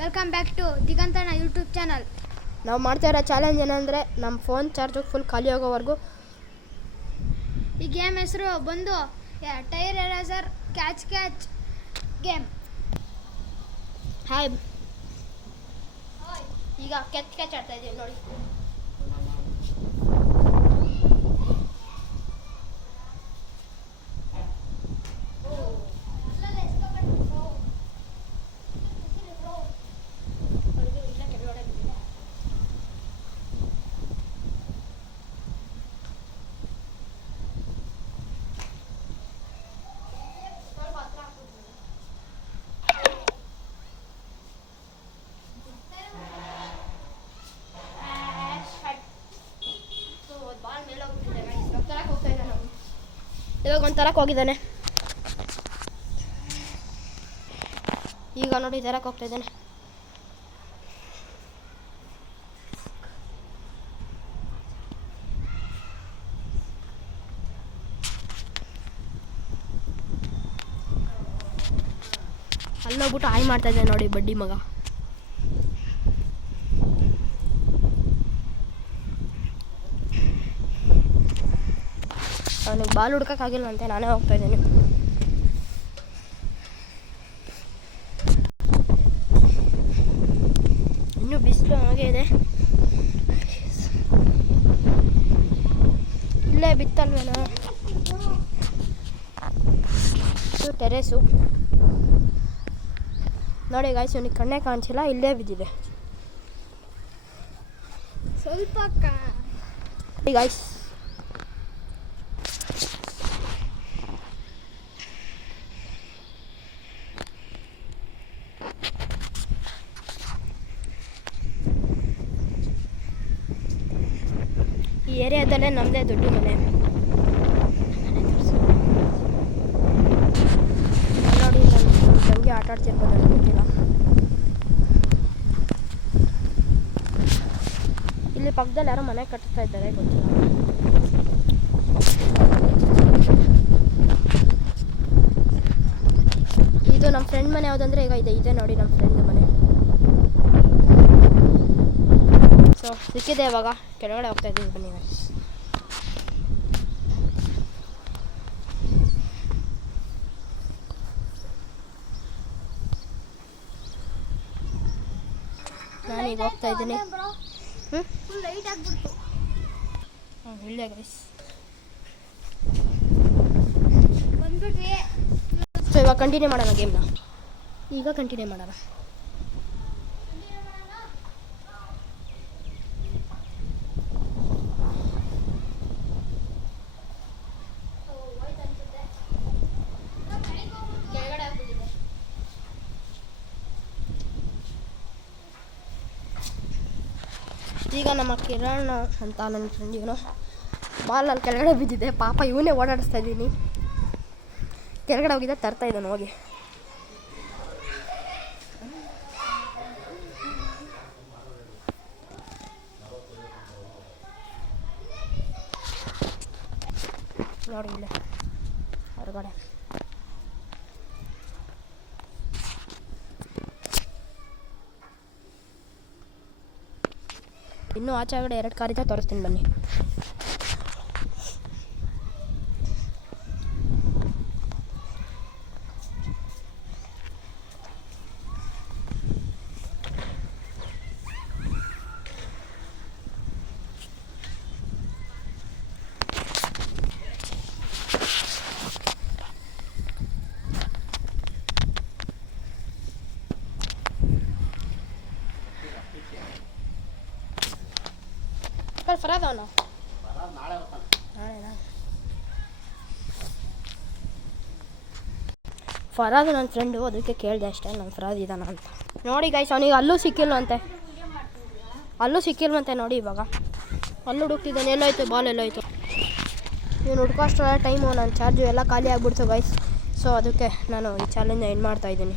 Welcome back to ದಿಗಂತನ YouTube channel. ನಾವು ಮಾಡ್ತಾ ಇರೋ ಚಾಲೆಂಜ್ ಏನಂದರೆ ನಮ್ಮ ಫೋನ್ ಚಾರ್ಜು ಫುಲ್ ಖಾಲಿ ಆಗೋವರೆಗೂ ಈ ಗೇಮ್ ಹೆಸರು ಬಂದು tyre eraser catch game. Hi, ಈಗ ಕ್ಯಾಚ್ ಆಡ್ತಾ ಇದ್ದೀವಿ ನೋಡಿ. ಇವಾಗ ಒಂದು ತರಕ್ಕೆ ಹೋಗಿದ್ದಾನೆ. ಈಗ ನೋಡಿ ತರಕ್ಕೆ ಹೋಗ್ತಾ ಇದ್ದಾನೆ. ಅಲ್ಲೋಗ್ಬಿಟ್ಟು ಹಾಯ್ ಮಾಡ್ತಾ ಇದ್ದಾನೆ ನೋಡಿ ಬಡ್ಡಿ ಮಗ. ಅವನಿಗೆ ಬಾಲ್ ಹುಡ್ಕೋಕ್ಕಾಗಿಲ್ಲ ಅಂತೆ, ನಾನೇ ಹೋಗ್ತಾ ಇದ್ದೀನಿ. ಇನ್ನೂ ಬಿಸಿಲು ಹಾಗೆ ಇದೆ. ಇಲ್ಲೇ ಬಿತ್ತಲ್ವೇನೋ ಇದು ಟೆರೇಸು ನೋಡಿ ಗಾಯ್ಸ್. ಅವನಿಗೆ ಕಣ್ಣೇ ಕಾಣಿಸಿಲ್ಲ, ಇಲ್ಲೇ ಬಿದ್ದಿದೆ ಸ್ವಲ್ಪ ಗಾಯ್ಸ್. ಈ ಏರಿಯಾದಲ್ಲೇ ನಮ್ಮದೇ ದೊಡ್ಡ ಮನೆ ನೋಡಿ. ನಮ್ಮ ತಂಗಿ ಆಟ ಆಡ್ತಿರ್ಬೋದು ನನಗೆ ಗೊತ್ತಿಲ್ಲ. ಇಲ್ಲಿ ಪಕ್ಕದಲ್ಲಿ ಯಾರೋ ಮನೆ ಕಟ್ತಾ ಇದ್ದಾರೆ, ಗೊತ್ತಿಲ್ಲ. ಇದು ನಮ್ಮ ಫ್ರೆಂಡ್ ಮನೆ ಯಾವುದಂದ್ರೆ ಈಗ ಇದೆ ನೋಡಿ ನಮ್ಮ ಫ್ರೆಂಡ್ ಮನೆ. ಸೊ ಸಿಕ್ಕಿದೆ, ಇವಾಗ ಕೆಳಗಡೆ ಹೋಗ್ತಾ ಇದ್ದೀವಿ, ಬನ್ನಿ. ನಾನೀಗ ಹೋಗ್ತಾ ಇದ್ದೀನಿ. ಇಲ್ಲೇ ಗೈಸ್ ಸೊ ಇವಾಗ ಕಂಟಿನ್ಯೂ ಮಾಡೋಣ ಗೇಮ್ನ. ಈಗ ಕಂಟಿನ್ಯೂ ಮಾಡೋಣ. ಈಗ ನಮ್ಮ ಕಿರಣ್ ಅಂತ ನನ್ನ ಫ್ರೆಂಡ್, ಇವನು ಬಾಲಲ್ಲಿ ಕೆಳಗಡೆ ಬಿದ್ದಿದೆ. ಪಾಪ ಇವನೇ ಓಡಾಡಿಸ್ತಾ ಇದ್ದೀನಿ. ಕೆಳಗಡೆ ಹೋಗಿದ್ದೆ, ತರ್ತಾ ಇದ್ದಾನೆ ಹೋಗಿ. ನೋಡಿ ಇಲ್ಲೇ ಹೊರಗಡೆ. ಇನ್ನೂ ಆಚೆ ಕಡೆ 2 ಕಾರಿದೆ, ತೋರಿಸ್ತೀನಿ ಬನ್ನಿ. ಫರಾದ್ ಅವನು ಫರಾದ್ ನನ್ನ ಫ್ರೆಂಡು, ಅದಕ್ಕೆ ಕೇಳಿದೆ ಅಷ್ಟೇ ನನ್ನ ಫರಾದ್ ಇದ್ದಾನ ಅಂತ. ನೋಡಿ ಗೈಸ್, ಅವನಿಗೆ ಅಲ್ಲೂ ಸಿಕ್ಕಿಲ್ವಂತೆ ನೋಡಿ. ಇವಾಗ ಅಲ್ಲೂ ಹುಡುಕ್ತಿದ್ದಾನೆ, ಎಲ್ಲೋಯ್ತು ಬಾಲ್, ಎಲ್ಲೋಯ್ತು. ಇವನು ಹುಡ್ಕೋಷ್ಟರ ಟೈಮು ನನ್ನ ಚಾರ್ಜು ಎಲ್ಲ ಖಾಲಿ ಆಗಿಬಿಡ್ತು ಗೈಸ್. ಸೊ ಅದಕ್ಕೆ ನಾನು ಈ ಚಾಲೆಂಜ್ನ ಎಂಡ್ ಮಾಡ್ತಾಯಿದ್ದೀನಿ.